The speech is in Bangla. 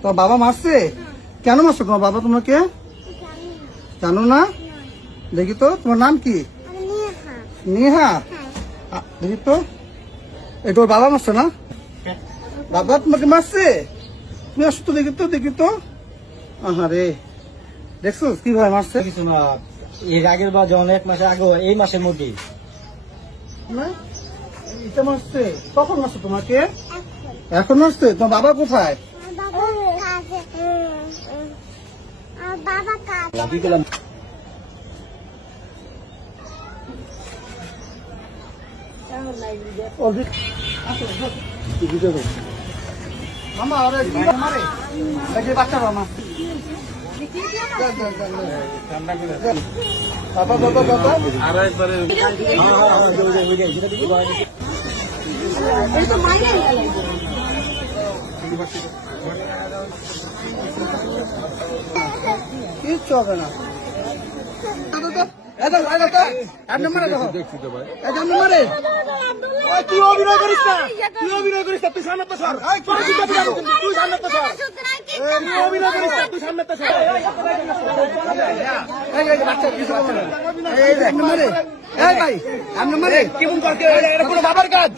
তোমার বাবা মারছে? কেন মারছো তোমার বাবা তোমাকে? জানো না? দেখি তো তোমার নাম কি? নেহা। দেখি তো, এটা ওর বাবা মারছে না? বাবা তোমাকে মারছে? তুমি আসো তো, দেখি তো, দেখি তো। আহারে, দেখছো কিভাবে মারছে? কিছু না, এর আগের বার যখন 1 মাসের আগে, এই মাসের মধ্যেই এটা মারছে। কখন মারছে তোমাকে? এখন মারছে। তোমার বাবা কোথায়? মামা ওরা মারে বাচ্চা মামা। বাবা বাবা বাবা কিচ্ছু হবে না। তুই অভিনয় করিস না, তুই অভিনয় করিস না, তুই সামনে তো সর, তুই সামনে তো সর, তুই অভিনয় করিস না, তুই সামনে তো সর। বাচ্চা কিছু হবে না। ভাই আপনি মারে কেমন করে? এটা কোনো বাবার কাজ।